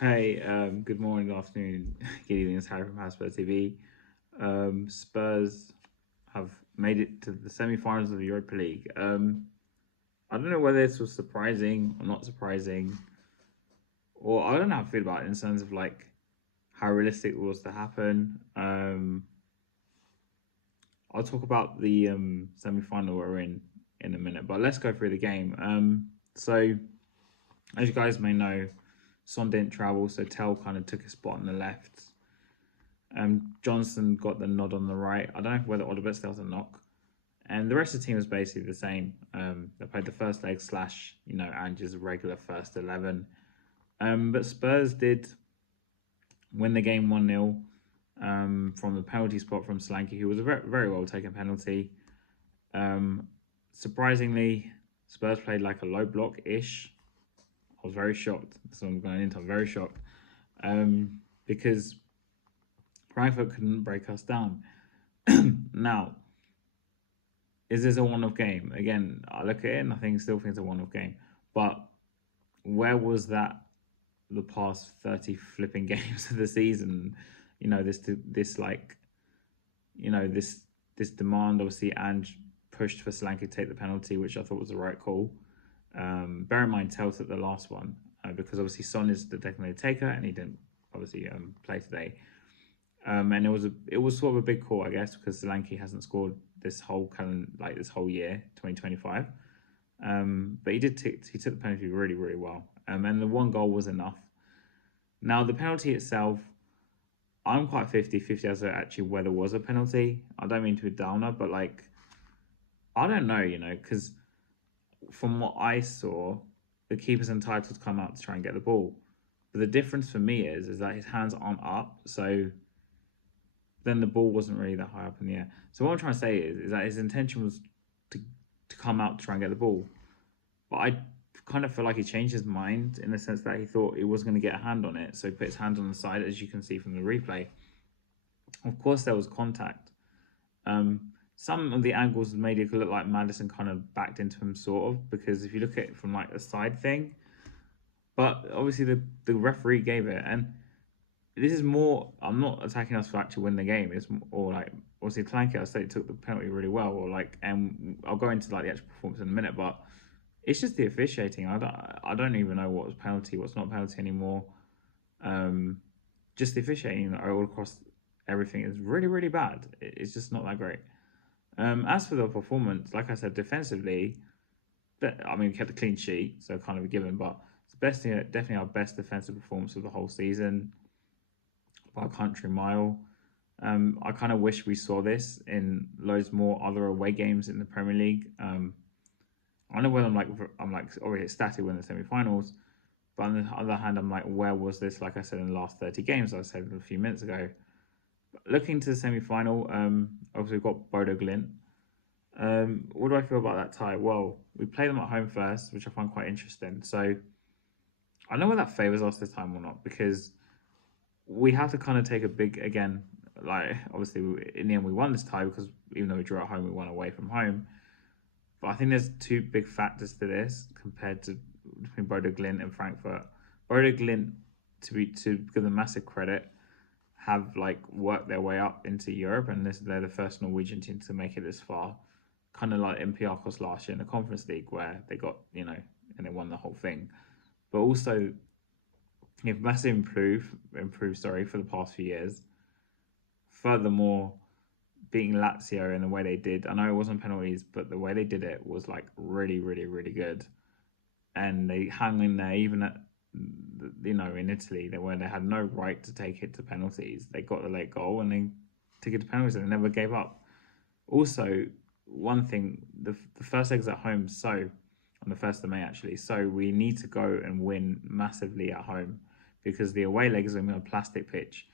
Hey, good morning, good afternoon, good evening. It's Harry from Spurs TV. Spurs have made it to the semi-finals of the Europa League. I don't know whether this was surprising or not surprising, or I don't know how I feel about it in terms of like how realistic it was to happen. I'll talk about the semi-final we're in a minute, but let's go through the game. So as you guys may know, Son didn't travel, so Tell kind of took a spot on the left. Johnson got the nod on the right. I don't know whether Odobert still has a knock. And the rest of the team was basically the same. They played the first leg slash, and just regular first 11. But Spurs did win the game 1-0 from the penalty spot from Solanke, who was a very, very well taken penalty. Surprisingly, Spurs played like a low block ish. I was very shocked. So I'm going into. I'm very shocked because Frankfurt couldn't break us down. Now, is this a one-off game? Again, I look at it and still think it's a one-off game. But where was that the past 30 flipping games of the season? This like, this demand obviously, and pushed for Solanke to take the penalty, which I thought was the right call. Bear in mind, Tell took the last one because obviously Son is the designated taker and he didn't obviously play today. And it was sort of a big call, I guess, because Solanke hasn't scored this whole this whole year, 2025. But he took the penalty really, really well. And the one goal was enough. Now the penalty itself, I'm quite 50-50 as to actually whether it was a penalty. I don't mean to be a downer, but like I don't know, because from what I saw, the keeper's entitled to come out to try and get the ball. But the difference for me is that his hands aren't up, so then the ball wasn't really that high up in the air. So what I'm trying to say is that his intention was to come out to try and get the ball. But I kind of feel like he changed his mind in the sense that he thought he was going to get a hand on it. So he put his hand on the side, as you can see from the replay. Of course, there was contact. Some of the angles made it look like Madison kind of backed into him, sort of, because if you look at it from like a side thing, but obviously the referee gave it, and this is more. I'm not attacking us for actually win the game. It's or like obviously Clanky. I said took the penalty really well, or like, and I'll go into like the actual performance in a minute, but it's just the officiating. I don't even know what was penalty, what's not penalty anymore. Um, just the officiating all across everything is really, really bad. It's just not that great. As for the performance, like I said, defensively, I mean, we kept a clean sheet, so kind of a given, but it's definitely our best defensive performance of the whole season by a country mile. I kind of wish we saw this in loads more other away games in the Premier League. I know whether I'm like already ecstatic when the semi-finals, but on the other hand, I'm like, where was this? Like I said in the last 30 games, I said a few minutes ago. Looking to the semi-final, obviously we've got Bodo Glint. What do I feel about that tie? Well, we play them at home first, which I find quite interesting. So I don't know whether that favours us this time or not, because we have to kind of take a big again. Like obviously, in the end, we won this tie because even though we drew at home, we won away from home. But I think there's two big factors to this compared to between Bodo Glint and Frankfurt. Bodo Glint, to give them massive credit, have like worked their way up into Europe, and they're the first Norwegian team to make it this far. Kind of like Olympiacos last year in the Conference League, where they got and they won the whole thing. But also, you've massively improved. Sorry, for the past few years. Furthermore, beating Lazio in the way they did, I know it wasn't penalties, but the way they did it was like really, really, really good. And they hung in there even at in Italy, where they had no right to take it to penalties. They got the late goal and they took it to penalties and they never gave up. Also, one thing, the first leg's at home, so on the 1st of May actually, so we need to go and win massively at home because the away leg is on a plastic pitch,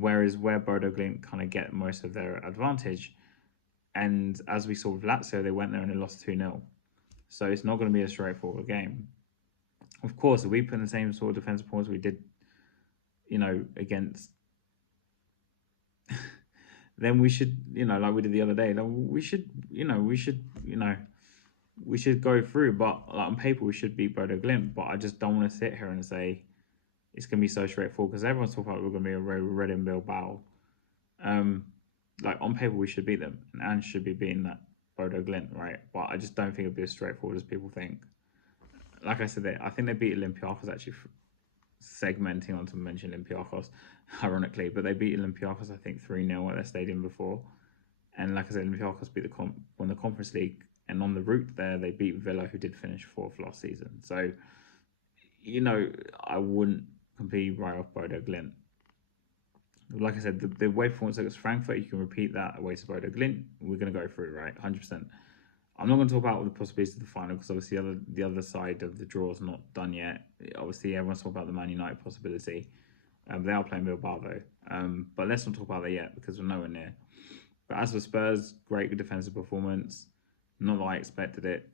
whereas where Bodo Glimt kind of get most of their advantage. And as we saw with Lazio, they went there and they lost 2-0. So it's not going to be a straightforward game. Of course, if we put in the same sort of defensive points we did, against, then we should, like we did the other day, then we should go through. But like, on paper, we should beat Bodo Glimt. But I just don't want to sit here and say it's going to be so straightforward because everyone's talking about we're going to be a Red in Bilbao. Um, like on paper, we should beat them, and Ange should be beating that Bodo Glint, right? But I just don't think it'll be as straightforward as people think. Like I said, I think they beat Olympiacos actually, segmenting on to mention Olympiacos, ironically, but they beat Olympiacos I think 3-0 at their stadium before, and like I said, Olympiacos beat won the Conference League, and on the route there they beat Villa, who did finish fourth last season. So I wouldn't completely write off Bodo Glint. Like I said, the way performance against Frankfurt, you can repeat that away to Bodo Glint. We're going to go through, right? 100%. I'm not going to talk about the possibilities of the final because obviously the other side of the draw is not done yet. Obviously, everyone's talking about the Man United possibility. They are playing Bilbao though. But let's not talk about that yet because we're nowhere near. But as for Spurs, great defensive performance. Not that I expected it.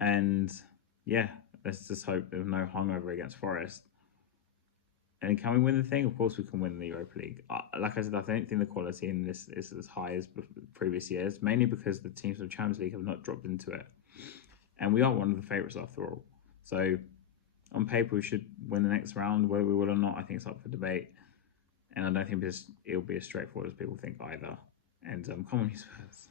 And yeah, let's just hope there's no hungover against Forest. And can we win the thing? Of course we can win the Europa League. Like I said, I don't think the quality in this is as high as previous years, mainly because the teams of the Champions League have not dropped into it. And we are one of the favourites after all. So on paper, we should win the next round. Whether we will or not, I think it's up for debate. And I don't think it'll be as straightforward as people think either. And come on, you Spurs.